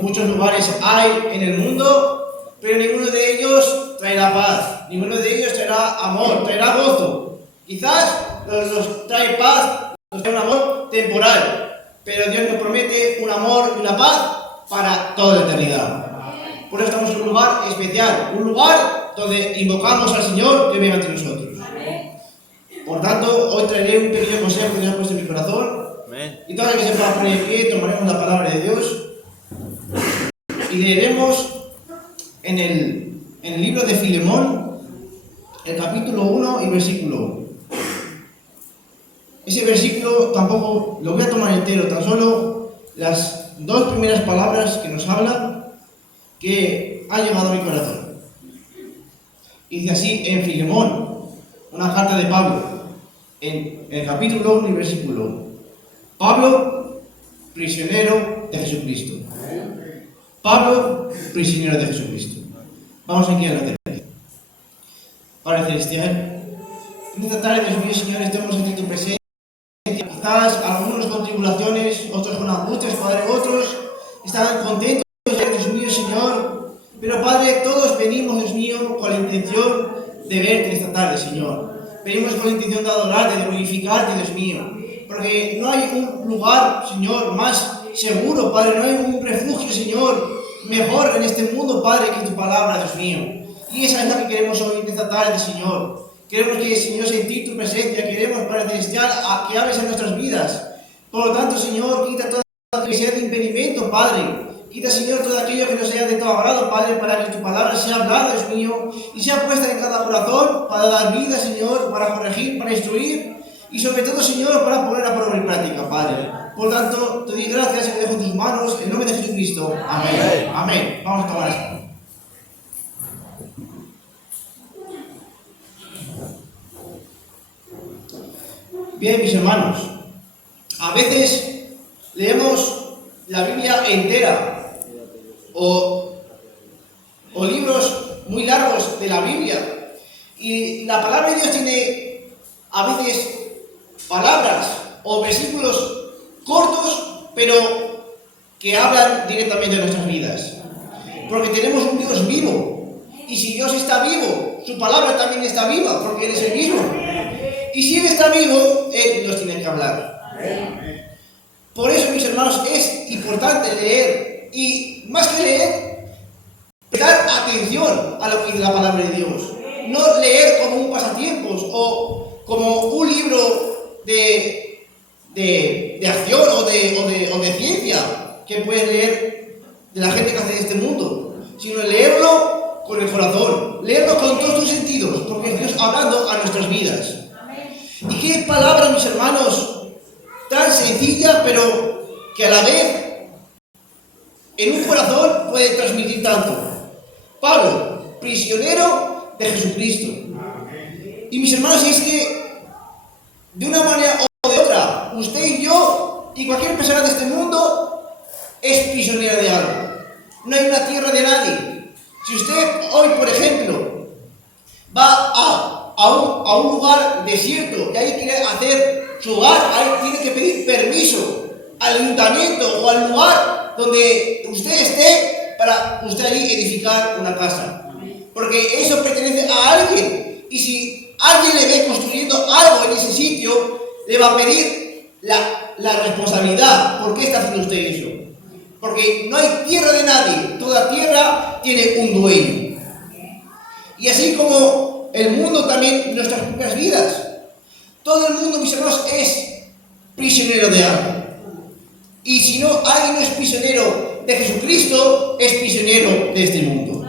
Muchos lugares hay en el mundo, pero ninguno de ellos traerá paz, ninguno de ellos traerá amor, traerá gozo. Quizás los trae paz, nos trae un amor temporal, pero Dios nos promete un amor y una paz para toda la eternidad. Por eso estamos en un lugar especial, un lugar donde invocamos al Señor que venga entre nosotros. Por tanto, hoy traeré un pequeño consejo que Dios ha puesto en mi corazón. Y toda vez que se pueda poner en pie, tomaremos la palabra de Dios y leeremos en el libro de Filemón, el capítulo 1 y versículo 1. Ese versículo tampoco lo voy a tomar entero, tan solo las dos primeras palabras que nos hablan que han llegado a mi corazón. Y dice así en Filemón, una carta de Pablo, en el capítulo 1 y versículo 1. Pablo, prisionero de Jesucristo. Pablo, prisionero de Jesucristo. Vamos aquí a la tercera. Padre Celestial, en esta tarde, Dios mío, Señor, estamos en tu presencia. Quizás algunos con tribulaciones, otros con angustias, Padre, otros estarán contentos, Dios mío, Señor. Pero, Padre, todos venimos, Dios mío, con la intención de verte esta tarde, Señor. Venimos con la intención de adorarte, de glorificarte, Dios mío. Porque no hay un lugar, Señor, más seguro, Padre. No hay un refugio, Señor, mejor en este mundo, Padre, que tu palabra, Dios mío. Y esa es la que queremos hoy en esta tarde, Señor. Queremos que, Señor, sentir tu presencia. Queremos, Padre Celestial, que hables en nuestras vidas. Por lo tanto, Señor, quita toda la que sea de impedimento, Padre. Quita, Señor, todo aquello que no sea de tu agrado, Padre, para que tu palabra sea hablada, Dios mío, y sea puesta en cada corazón para dar vida, Señor, para corregir, para instruir, y sobre todo, Señor, para poner a prueba en práctica, Padre. Por tanto, te doy gracias y me dejo en tus manos, en nombre de Jesucristo. Amén. Amén. Vamos a tomar esto. Bien, mis hermanos, a veces leemos la Biblia entera o libros muy largos de la Biblia, y la palabra de Dios tiene a veces palabras o versículos cortos, pero que hablan directamente de nuestras vidas, porque tenemos un Dios vivo, y si Dios está vivo, su palabra también está viva, porque Él es el mismo, y si Él está vivo, Él nos tiene que hablar. Por eso, mis hermanos, es importante leer, y más que leer, prestar atención a lo que dice la palabra de Dios. No leer como un pasatiempos o como un libro de acción o de ciencia que puedes leer de la gente que hace de este mundo, sino leerlo con el corazón, leerlo con todos tus sentidos, porque es Dios hablando a nuestras vidas. Y qué palabra, mis hermanos, tan sencilla, pero que a la vez en un corazón puede transmitir tanto. Pablo, prisionero de Jesucristo. Y mis hermanos, es que de una manera o de otra, usted y yo y cualquier persona de este mundo es prisionera de algo. No hay una tierra de nadie. Si usted hoy, por ejemplo, va a un lugar desierto y ahí quiere hacer su hogar, ahí tiene que pedir permiso al ayuntamiento o al lugar donde usted esté para usted allí edificar una casa, porque eso pertenece a alguien, y si alguien le ve construyendo algo en ese sitio, le va a pedir la responsabilidad. ¿Por qué está haciendo usted eso? Porque no hay tierra de nadie, toda tierra tiene un dueño. Y así como el mundo, también nuestras propias vidas, todo el mundo, mis hermanos, es prisionero de algo. Y si no, alguien no es prisionero de Jesucristo, es prisionero de este mundo.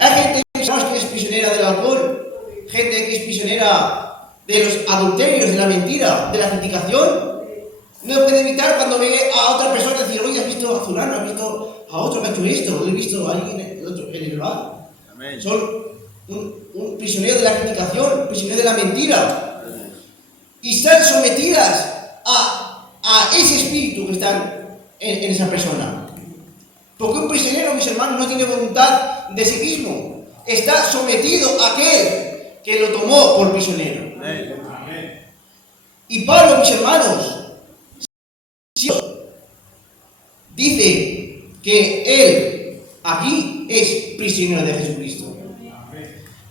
Hay gente, mis hermanos, que es prisionera del alcohol, gente que es prisionera de los adulterios, de la mentira, de la criticación. No puede evitar cuando ve a otra persona decir: oye, ¿has visto a fulano? ¿Has visto a otro que ha hecho esto? ¿O he visto a alguien en el bar? Son un prisionero de la criticación, prisionero de la mentira. Y están sometidas a ese espíritu que está en esa persona. Porque un prisionero, mis hermanos, no tiene voluntad de sí mismo. Está sometido a aquel que lo tomó por prisionero. Y Pablo, mis hermanos, Dios dice dice que él aquí es prisionero de Jesucristo.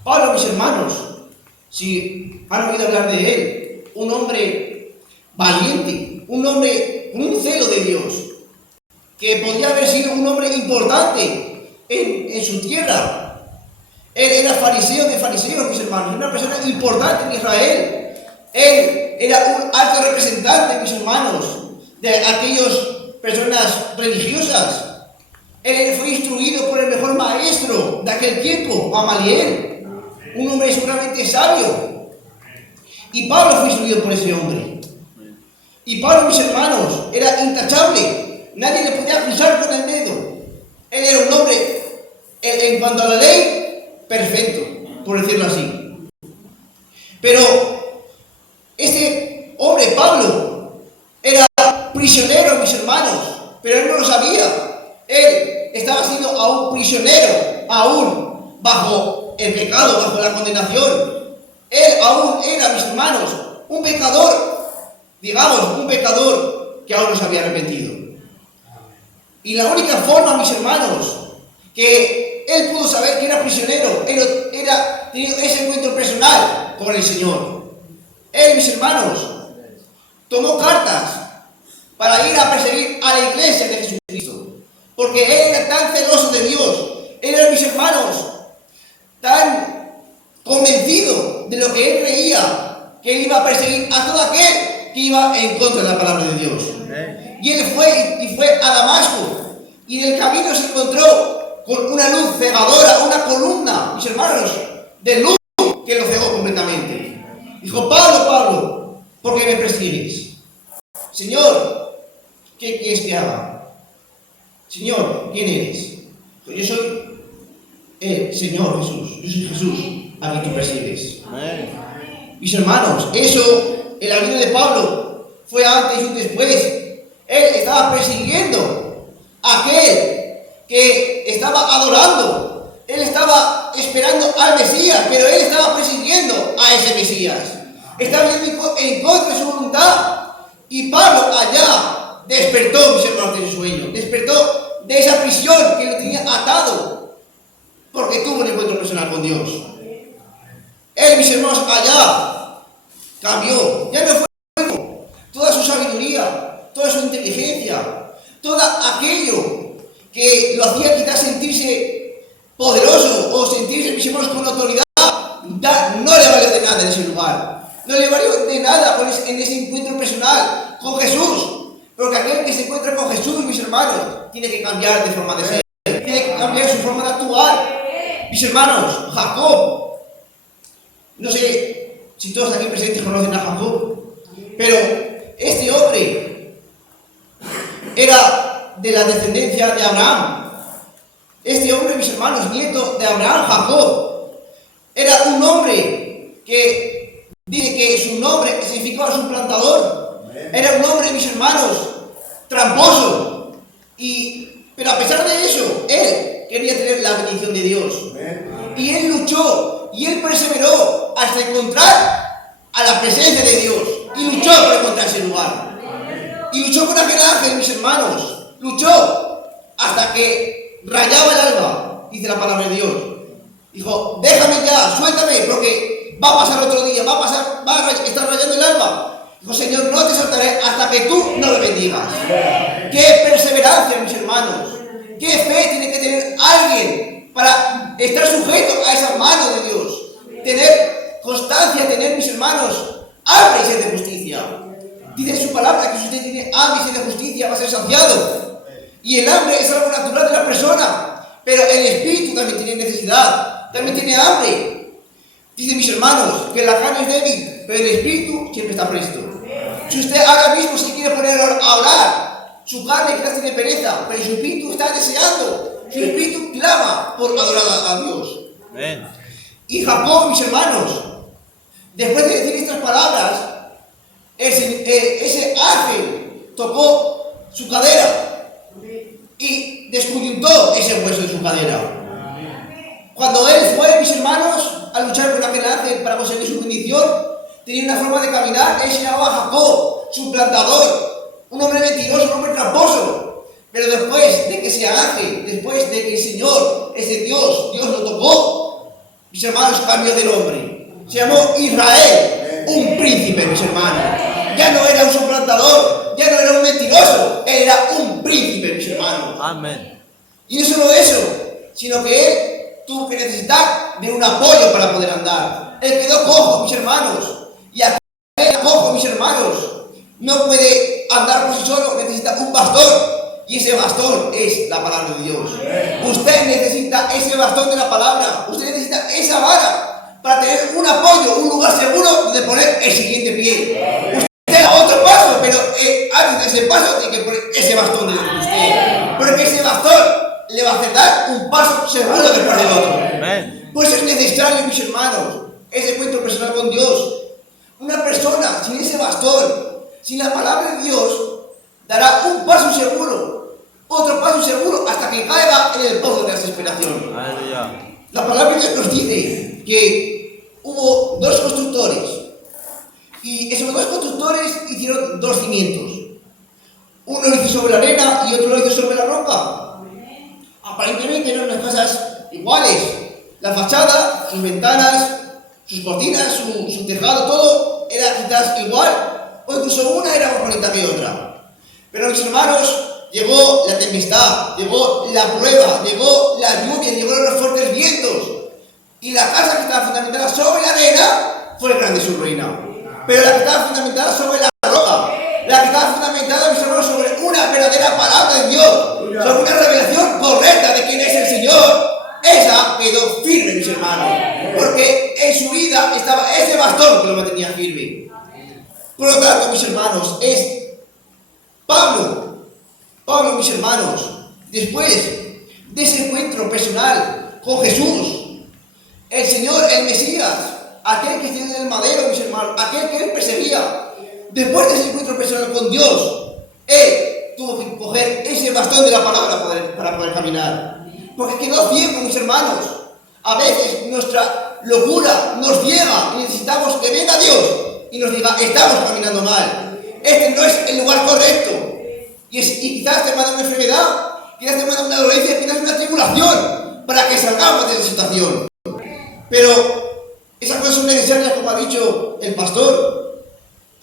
Pablo, mis hermanos, si han oído hablar de él, un hombre valiente, un hombre con un celo de Dios, que podría haber sido un hombre importante en su tierra. Él era fariseo de fariseos, mis hermanos, una persona importante en Israel. Él era un alto representante, mis hermanos, de aquellas personas religiosas. Él fue instruido por el mejor maestro de aquel tiempo, Gamaliel, un hombre seguramente sabio. Y Pablo fue instruido por ese hombre. Y Pablo, mis hermanos, era intachable. Nadie le podía acusar con el dedo. Él era un hombre, en cuanto a la ley, perfecto, por decirlo así. Pero este hombre, Pablo, era prisionero, mis hermanos, pero él no lo sabía. Él estaba siendo aún prisionero, aún bajo el pecado, bajo la condenación. Él aún era, mis hermanos, un pecador, digamos, un pecador que aún no se había arrepentido. Y la única forma, mis hermanos, que él pudo saber que era prisionero, era tenido ese encuentro personal con el Señor. Él, mis hermanos, tomó cartas para ir a perseguir a la iglesia de Jesucristo, porque él era tan celoso de Dios. Él era, mis hermanos, tan convencido de lo que él creía, que él iba a perseguir a todo aquel que iba en contra de la palabra de Dios. Y él fue a Damasco, y en el camino se encontró con una luz cegadora, una columna, mis hermanos, de luz que lo cegó completamente. Dijo: Pablo, Pablo, ¿por qué me persigues? Señor, ¿qué quieres que haga? Señor, ¿quién eres? Yo soy el Señor Jesús. Yo soy Jesús a quien tú persigues. Mis hermanos, eso en la vida de Pablo fue antes y un después. Él estaba persiguiendo a aquel que estaba adorando. Él estaba esperando al Mesías, pero él estaba persiguiendo a ese Mesías. Estaba yendo en contra de su voluntad. Y Pablo allá despertó, mis hermanos, de su sueño. Despertó de esa prisión que lo tenía atado, porque tuvo un encuentro personal con Dios. Él, mis hermanos, allá cambió. Ya no fue toda su sabiduría, toda su inteligencia, todo aquello que lo hacía quizás sentirse poderoso o sentirse, mis hermanos, con autoridad, no le valió de nada en ese lugar. No le valió de nada en ese encuentro personal con Jesús. Porque aquel que se encuentra con Jesús, mis hermanos, tiene que cambiar de forma de ser. Tiene que cambiar su forma de actuar. Mis hermanos, Jacob. No sé si todos aquí presentes conocen a Jacob, pero este hombre era de la descendencia de Abraham. Este hombre, mis hermanos, nieto de Abraham, Jacob, era un hombre que dice que su nombre significaba suplantador. Era un hombre, mis hermanos, tramposo. Pero a pesar de eso, él quería tener la bendición de Dios. Y él luchó y él perseveró hasta encontrar a la presencia de Dios. Y luchó para encontrar ese lugar. Y luchó con aquel ángel, mis hermanos. Luchó hasta que rayaba el alba, dice la palabra de Dios. Dijo: déjame ya, suéltame, porque va a pasar otro día, está rayando el alba. Dijo: Señor, no te soltaré hasta que tú no lo bendigas. ¡Qué perseverancia, mis hermanos! ¡Qué fe tiene que tener alguien para estar sujeto a esa mano de Dios! Tener constancia, tener, mis hermanos, hambre y sed de justicia. Dice en su palabra que si usted tiene hambre y sed de justicia va a ser saciado. Y el hambre es algo natural de la persona, pero el espíritu también tiene necesidad, también tiene hambre. Dice, mis hermanos, que la carne es débil, pero el espíritu siempre está presto. Si usted ahora mismo se quiere poner a orar, su carne quizás tiene pereza, pero su espíritu está deseando, su espíritu clama por adorar a Dios. Amén. Y Jacob, mis hermanos, después de decir estas palabras, ese ángel tocó su cadera y descoyuntó ese hueso de su cadera. Cuando él fue, mis hermanos, a luchar con aquel ángel para conseguir su bendición, tenía una forma de caminar. Él se llamaba Jacob, su plantador, un hombre mentiroso, un hombre tramposo. Pero después de que ese ángel, después de que el Señor, ese Dios lo tocó, mis hermanos, cambió de nombre. Se llamó Israel, un príncipe, mis hermanos. Ya no era un suplantador, ya no era un mentiroso, era un príncipe, mis hermanos. Amén. Y no solo eso, sino que él tuvo que necesitar de un apoyo para poder andar. Él quedó cojo, mis hermanos. Y aquel cojo, mis hermanos, no puede andar por sí solo, necesita un bastón. Y ese bastón es la palabra de Dios. Usted necesita ese bastón de la palabra. Usted necesita esa vara para tener un apoyo, un lugar seguro donde poner el siguiente pie. Usted da otro paso, pero antes de ese paso tiene que poner ese bastón de usted. Porque ese bastón le va a hacer dar un paso seguro después del otro. Pues es necesario, mis hermanos, ese encuentro personal con Dios. Una persona sin ese bastón, sin la palabra de Dios, dará un paso seguro, otro paso seguro, hasta que caiga en el pozo de la desesperación. Aleluya. La palabra de Dios nos dice que hubo dos constructores, y esos dos constructores hicieron dos cimientos. Uno lo hizo sobre la arena y otro lo hizo sobre la roca. Aparentemente eran unas casas iguales. La fachada, sus ventanas, sus cortinas, su tejado, todo era quizás igual, o incluso una era más bonita que otra. Pero mis hermanos, llegó la tempestad, llegó la prueba, llegó la lluvia, llegaron los fuertes vientos. Y la casa que estaba fundamentada sobre la arena fue grande su ruina. Pero la que estaba fundamentada sobre la roca, la que estaba fundamentada, mis hermanos, sobre una verdadera palabra de Dios, sobre una revelación correcta de quién es el Señor, esa quedó firme, mis hermanos. Porque en su vida estaba ese bastón que lo mantenía firme. Por lo tanto, mis hermanos, es Pablo, mis hermanos, después de ese encuentro personal con Jesús, el Señor, el Mesías, aquel que está en el madero, mis hermanos, aquel que él perseguía, después de ese encuentro personal con Dios, él tuvo que coger ese bastón de la palabra para poder caminar. Porque quedó ciego, mis hermanos. A veces nuestra locura nos ciega y necesitamos que venga Dios y nos diga, estamos caminando mal. Este no es el lugar correcto. Y quizás te manda una enfermedad, quizás te manda una dolencia, quizás una tribulación para que salgamos de esa situación. Pero esas cosas son necesarias, como ha dicho el pastor.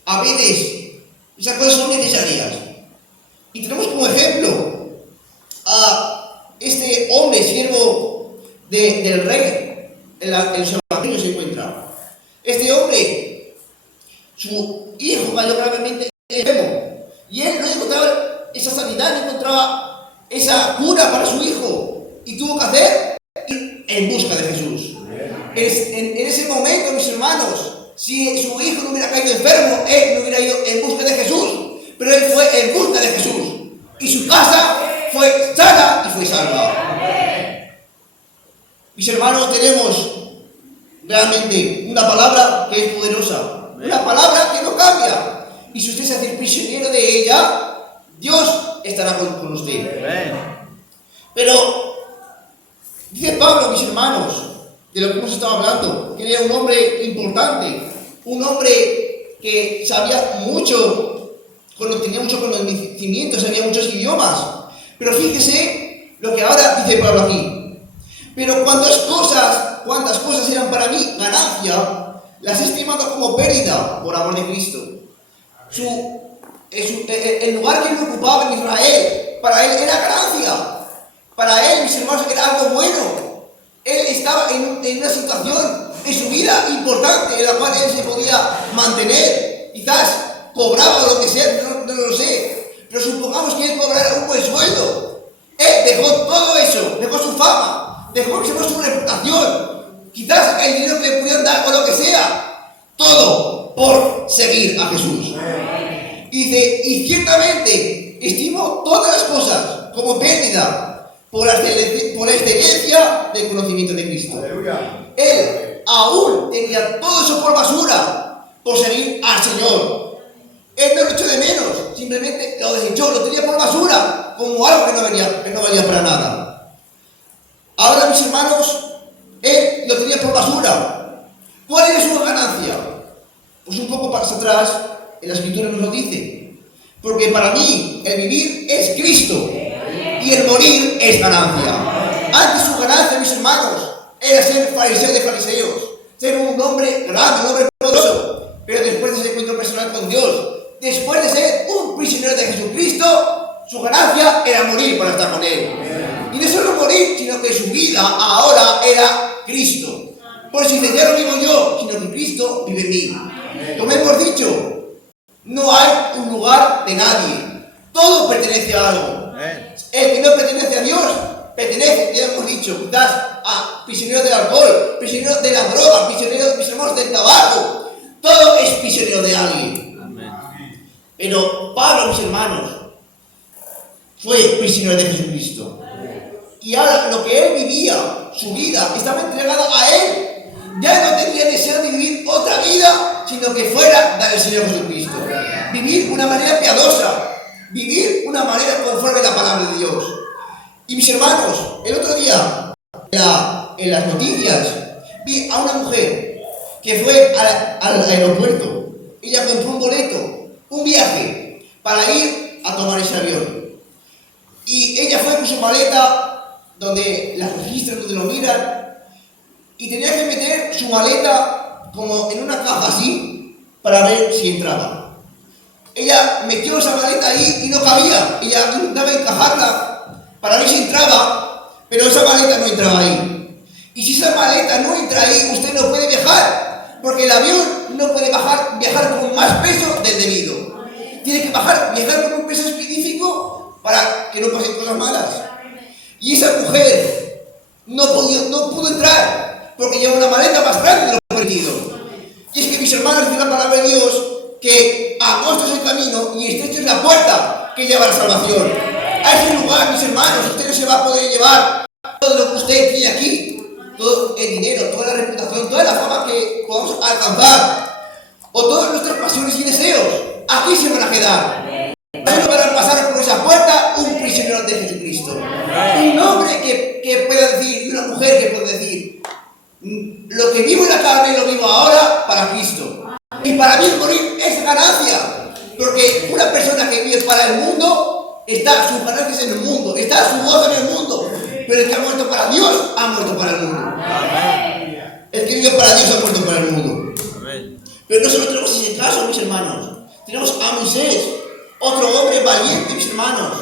A veces esas cosas son necesarias. Y tenemos como ejemplo a este hombre, siervo del rey, en los evangelios se encuentra. Este hombre, su hijo cayó gravemente enfermo, y él no encontraba esa sanidad, no encontraba esa cura para su hijo, y tuvo que hacer ir en busca de Jesús. En ese momento, mis hermanos, si su hijo no hubiera caído enfermo, él no hubiera ido en busca de Jesús, pero él fue en busca de Jesús, y su casa fue sana y fue salva. Mis hermanos, tenemos realmente una palabra que es poderosa, una palabra que no cambia. Y si usted se hace prisionero de ella, Dios estará con usted. Pero dice Pablo, mis hermanos, de lo que hemos estado hablando, que era un hombre importante, un hombre que sabía mucho, tenía mucho conocimiento, sabía muchos idiomas. Pero fíjese lo que ahora dice Pablo aquí. Pero cuántas cosas eran para mí ganancia, las he estimado como pérdida por amor de Cristo. El lugar que él ocupaba en Israel, para él era ganancia. Para él, mis hermanos, era algo bueno. Él estaba en una situación en su vida importante, en la cual él se podía mantener. Quizás cobraba lo que sea, no lo sé. Pero supongamos que él cobrara un buen sueldo. Él dejó todo eso, dejó su fama, dejó su reputación, quizás el dinero que le pudieran dar o lo que sea, todo por seguir a Jesús. Y dice, y ciertamente estimo todas las cosas como pérdida por la excelencia del conocimiento de Cristo. Él aún tenía todo eso por basura por seguir al Señor. Él no lo echó de menos, simplemente lo desechó, lo tenía por basura, como algo que no valía para nada. Ahora, mis hermanos, él lo tenía por basura. ¿Cuál era su ganancia? Pues un poco para atrás, en la Escritura nos lo dice. Porque para mí, el vivir es Cristo Y el morir es ganancia. Antes su ganancia, mis hermanos, era ser fariseo de fariseos, ser un hombre grande, un hombre poderoso. Pero después de ese encuentro personal con Dios, después de ser un prisionero de Jesucristo, su ganancia era morir para estar con Él. Y no solo morir, sino que su vida ahora era Cristo. Por si ya no vivo yo, sino que Cristo vive en mí. Como hemos dicho, no hay un lugar de nadie. Todo pertenece a algo. El que no pertenece a Dios, pertenece, ya hemos dicho, quizás a prisioneros del alcohol, prisioneros de la droga, prisioneros del tabaco. Todo es prisionero de alguien. Pero Pablo, mis hermanos, fue prisionero de Jesucristo. Y ahora lo que él vivía, su vida, estaba entregada a él. Ya no tenía deseo de vivir otra vida, sino que fuera la del Señor Jesucristo. Vivir una manera piadosa, vivir una manera conforme a la palabra de Dios. Y mis hermanos, el otro día, en las noticias, vi a una mujer que fue al aeropuerto. Ella compró un boleto, un viaje, para ir a tomar ese avión. Y ella fue con su maleta, donde la registran, donde lo miran, y tenía que meter su maleta como en una caja así, para ver si entraba. Ella metió esa maleta ahí y no cabía. Ella intentaba encajarla para ver si entraba, pero esa maleta no entraba ahí. Y si esa maleta no entra ahí, usted no puede viajar, porque el avión no puede viajar con más peso del debido. Tiene que viajar con un peso específico para que no pasen cosas malas. Y esa mujer no pudo entrar, porque lleva una maleta más grande de lo permitido. Y es que, mis hermanos, dice la palabra de Dios que angosto es el camino y estrecha es la puerta que lleva a la salvación. A ese lugar, mis hermanos, usted no se va a poder llevar todo lo que usted tiene aquí, todo el dinero, toda la reputación, toda la fama que podamos alcanzar, o todas nuestras pasiones y deseos. Aquí se van a quedar. No van a pasar por esa puerta un prisionero de Jesucristo. Un hombre que pueda decir, y una mujer que pueda decir, lo que vivo en la carne lo vivo ahora para Cristo. Y para mí morir es ganancia. Porque una persona que vive para el mundo, está sus ganancias en el mundo, está su gozo en el mundo. Pero el que ha muerto para Dios, ha muerto para el mundo. El que vive para Dios ha muerto para el mundo. Pero nosotros tenemos ese caso, mis hermanos. Tenemos a Moisés, otro hombre valiente, mis hermanos.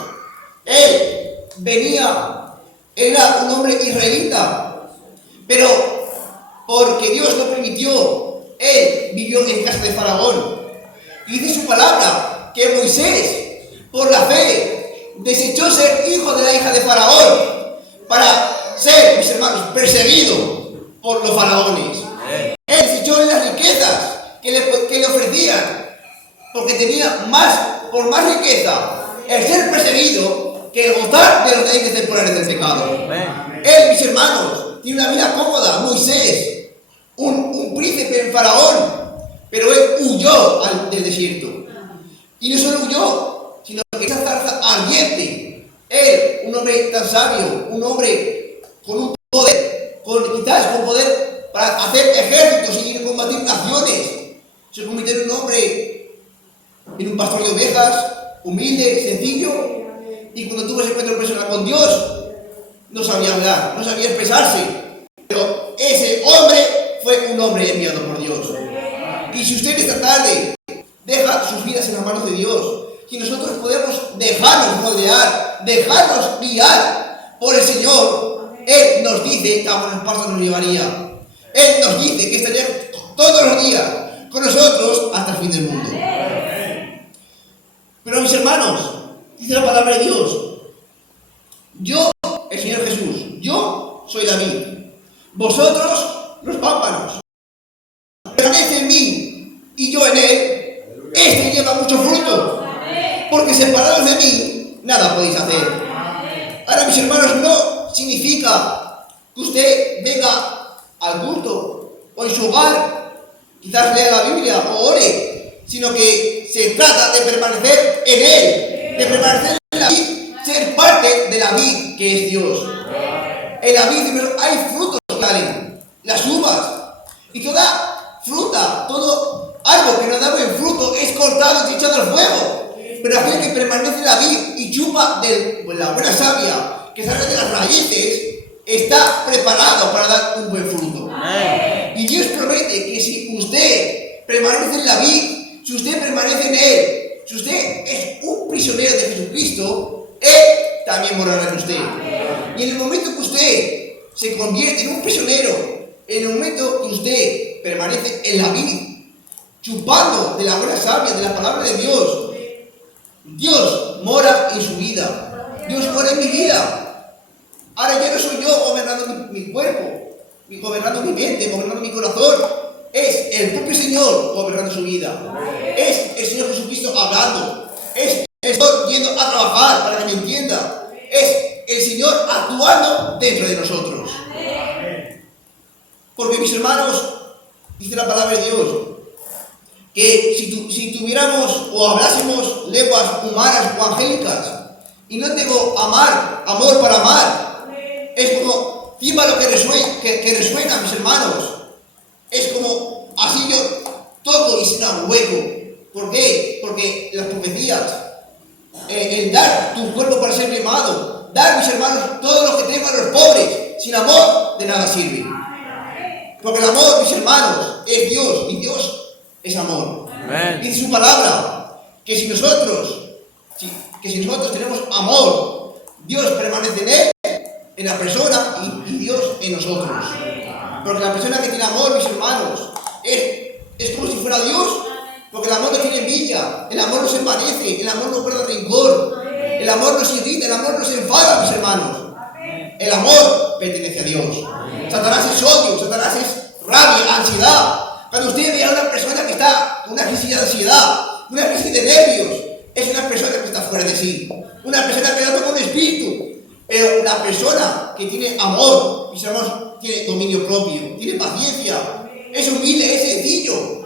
Él era un hombre israelita, pero porque Dios lo permitió, él vivió en casa de Faraón. Y dice su palabra que Moisés, por la fe, desechó ser hijo de la hija de Faraón para ser, mis hermanos, perseguido por los faraones. Él desechó las riquezas que le ofrecían, porque tenía por más riqueza el ser perseguido que el gozar de los deleites temporales del pecado. Él, mis hermanos, tiene una vida cómoda. Moisés, un príncipe en Faraón, pero él huyó del desierto. Y no solo huyó, sino que esa zarza ardiente, él, un hombre tan sabio, un hombre con un poder, quizás con poder para hacer ejércitos y combatir naciones, se convirtió en un hombre, en un pastor de ovejas, humilde, sencillo, y cuando tuvo ese encuentro personal con Dios, no sabía hablar, no sabía expresarse, pero ese hombre fue un hombre enviado por Dios. Y si usted esta tarde deja sus vidas en las manos de Dios, si nosotros podemos dejarnos moldear, dejarnos guiar por el Señor, Él nos dice que a buenos pasos nos llevaría. Él nos dice que estaría todos los días con nosotros hasta el fin del mundo. Pero, mis hermanos, dice la palabra de Dios, yo, el Señor Jesús, yo soy la vid, vosotros los pámpanos. Permanece en mí y yo en él, este lleva mucho fruto, porque separados de mí nada podéis hacer. Ahora, mis hermanos, no significa que usted venga al culto o en su hogar, quizás lea la Biblia o ore, sino que se trata de permanecer en él, de permanecer en la vid, ser parte de la vid que es Dios. En la vid hay frutos que salen, las uvas, y toda fruta, todo árbol que no da buen fruto es cortado y echado al fuego. pero aquel que permanece en la vid y chupa de la buena savia que sale de las raíces, está preparado para dar un buen fruto. Y Dios promete que si usted permanece en la vid, si usted permanece en Él, si usted es un prisionero de Jesucristo, Él también morará en usted. Y en el momento que usted se convierte en un prisionero, en el momento que usted permanece en la vid, chupando de la buena savia, de la palabra de Dios, Dios mora en su vida. Dios mora en mi vida. Ahora ya no soy yo gobernando mi cuerpo, gobernando mi mente, gobernando mi corazón. Es el propio Señor gobernando su vida. Es el Señor Jesucristo hablando. Es el Señor yendo a trabajar, para que me entienda. Es el Señor actuando dentro de nosotros. Porque, mis hermanos, dice la palabra de Dios, que si tuviéramos o hablásemos lenguas humanas o angélicas, y no tengo amor para amar, es como címbalo que resuena, mis hermanos. Es como así yo toco y suena un hueco. ¿Por qué? Porque las profecías, el dar tu cuerpo para ser quemado, dar, mis hermanos, todo lo que tengo a los pobres, sin amor de nada sirve. Porque el amor, mis hermanos, es Dios, y Dios es amor. Amén. Dice su palabra que si nosotros tenemos amor, Dios permanece en Él, en la persona, y Dios en nosotros. Porque la persona que tiene amor, mis hermanos, es como si fuera Dios. Porque el amor no tiene envidia, el amor no se envanece, el amor no guarda rencor, el amor no se irrita, el amor no se enfada, mis hermanos. El amor pertenece a Dios. Satanás es odio, Satanás es rabia, ansiedad. Cuando usted ve a una persona que está con una crisis de ansiedad, una crisis de nervios, es una persona que está fuera de sí, una persona que no toca un espíritu. Pero la persona que tiene amor, mis hermanos, tiene dominio propio, tiene paciencia, es humilde, es sencillo.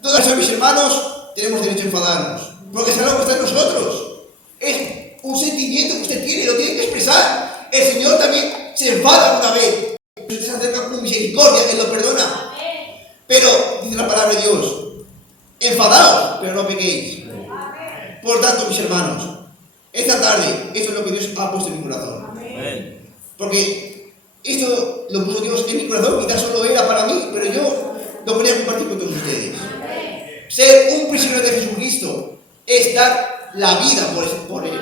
Todos eso, mis hermanos, tenemos derecho a enfadarnos, porque es algo que está en nosotros. Es un sentimiento que usted tiene, lo tiene que expresar. El Señor también se enfada una vez. Si usted se acerca con misericordia, Él lo perdona. Pero, dice la palabra de Dios, enfadaos, pero no pequéis. Por tanto, mis hermanos, esta tarde, esto es lo que Dios ha puesto en mi corazón. Porque esto lo puso Dios en mi corazón, quizás solo era para mí, pero yo lo quería compartir con todos ustedes. Ser un prisionero de Jesucristo es dar la vida por Él.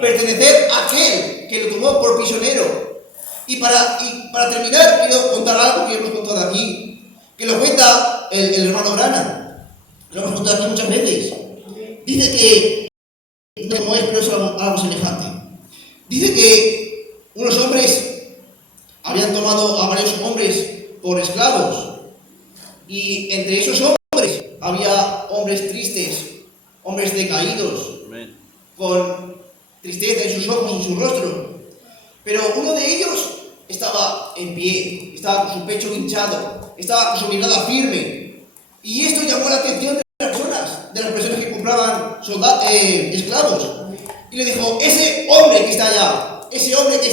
Pertenecer a aquel que lo tomó por prisionero. Y para terminar, quiero contar algo que hemos contado aquí, que lo cuenta el hermano Branham. Lo hemos contado aquí muchas veces. Dice que, no es, pero es algo semejante. Dice que unos hombres habían tomado a varios hombres por esclavos. Y entre esos hombres había hombres tristes, hombres decaídos, con tristeza en sus ojos, en su rostro. Pero uno de ellos estaba en pie, estaba con su pecho hinchado, estaba con su mirada firme. Y esto llamó la atención de las personas que compraban esclavos. Y le dijo, ese hombre que está allá, ese hombre que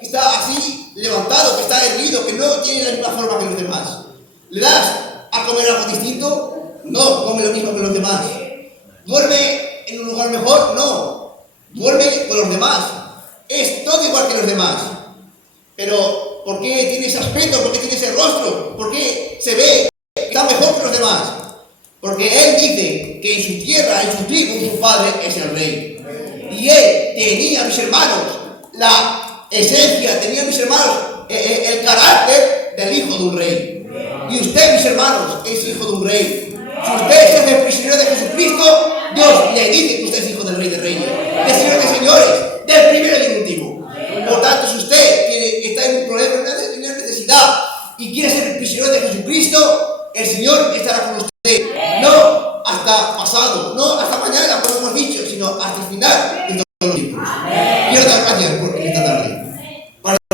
está así levantado, que está erguido, que no tiene la misma forma que los demás, ¿le das a comer algo distinto? No, come lo mismo que los demás. ¿Duerme en un lugar mejor? No, duerme con los demás. Es todo igual que los demás. Pero, ¿por qué tiene ese aspecto? ¿Por qué tiene ese rostro? ¿Por qué se ve que está mejor que los demás? Porque él dice que en su tierra, en su tribu, su padre es el rey. Y él tenía, mis hermanos, la esencia, tenía, mis hermanos, el carácter del hijo de un rey. Y usted, mis hermanos, es hijo de un rey. Si usted se hace prisionero de Jesucristo, Dios le dice que usted es hijo del Rey de Reyes, del Señor de Señores, del primero y el último. Por tanto, si usted está en un problema, en una necesidad, y quiere ser prisionero de Jesucristo, el Señor estará con usted. No hasta pasado, no hasta mañana, como hemos dicho, sino hasta el final.